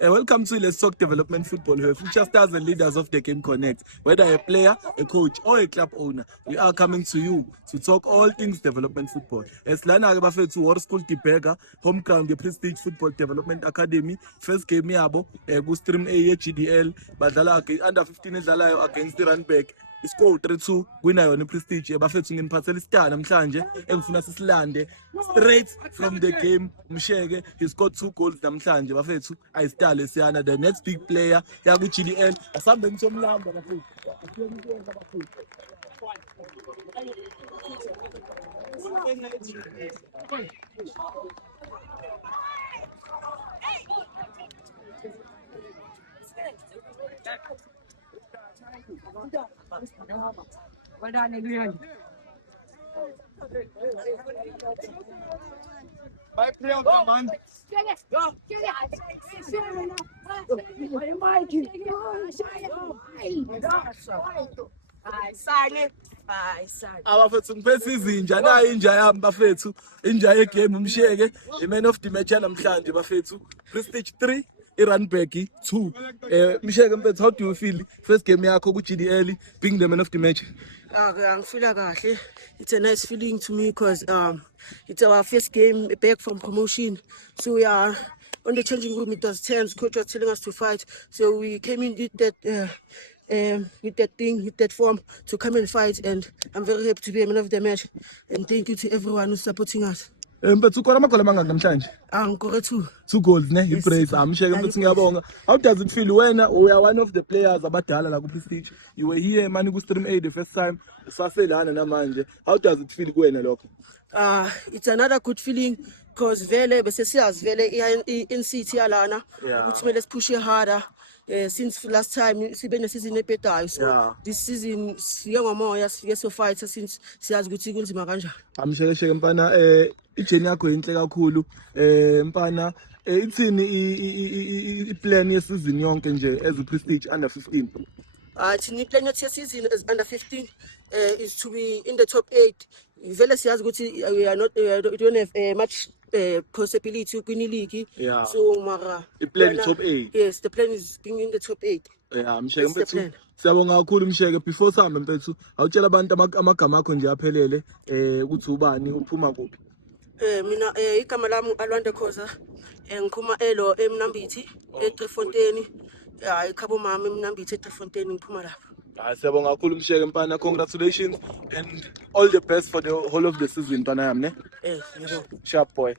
Welcome to Let's Talk Development Football, where future stars and leaders of the game connect. Whether a player, a coach, or a club owner, we are coming to you to talk all things development football. Eslana to War School Tipega, home ground, the Prestige Football Development Academy, first game yabo, Gustream A GDL, Badala under 15 against the Randbeck. Score 3-2 winner yona Prestige abafethu nginiphathela isitana namhlanje engifuna sisilande straight from the game. Msheke he scored 2 goals namhlanje bafethu ayisitale siyana the next big player yaku GDL asambe ngithomlamba bafethu Well done, Adrian. Bye, player, man. Abafethu ngiphethe izinja nayo inja yami bafethu inja yegame umsheke iman of the match namhlanje bafethu Prestige 3 Randbeck 2 msheke mfethu, how do you feel first game yakho ku GDL being the man of the match? I feel kahle. It's a nice feeling to me because it's our first game back from promotion. So we are on the changing room. It was tense. Coach was telling us to fight. So we came in with that form to come and fight. And I'm very happy to be a man of the match. And thank you to everyone who's supporting us. Mfethu ukora amagoli amangaki namhlanje? Ngikore 2 goals ne ipraise amsheke mfethu ngiyabonga. How does it feel when we are one of the players abadala la ku Prestige? You were here man ku Stream A the first time saselana namanje. How does it feel kuwena lokho? It's another good feeling because vele bese siyazi vele in city yalana ukuthi kumele push harder. Since last time sibe ne season ebhedayo, so this season siye ngomoya sifike so fight since siyazi ukuthi kunzima kanjani. Amsheke mfana ijeni yakho inhle kakhulu mfana ithini iplan yesizini yonke nje as a Prestige under 15? The plan of the season is under 15 is to be in the top 8. Vele siyazi ukuthi we don't have much possibility to win the league. So mara the plan is top 8. Yes, the plan is being in the top 8. Msheke mfethu siyabonga kakhulu msheke. Before sihambe mfethu awutshela abantu amagama akho nje aphelele ukuthi ubani uphuma kuphi? Mina igama lami Alwande Khoza ngiphuma elo eMnambithi eDriefontein. Ikhabo mama eMnambithi eDriefontein ngiphuma lapha. Siyabonga kakhulu msheke mfana, congratulations and all the best for the whole of the season mfana yami ne. Yebo. Sharp boy.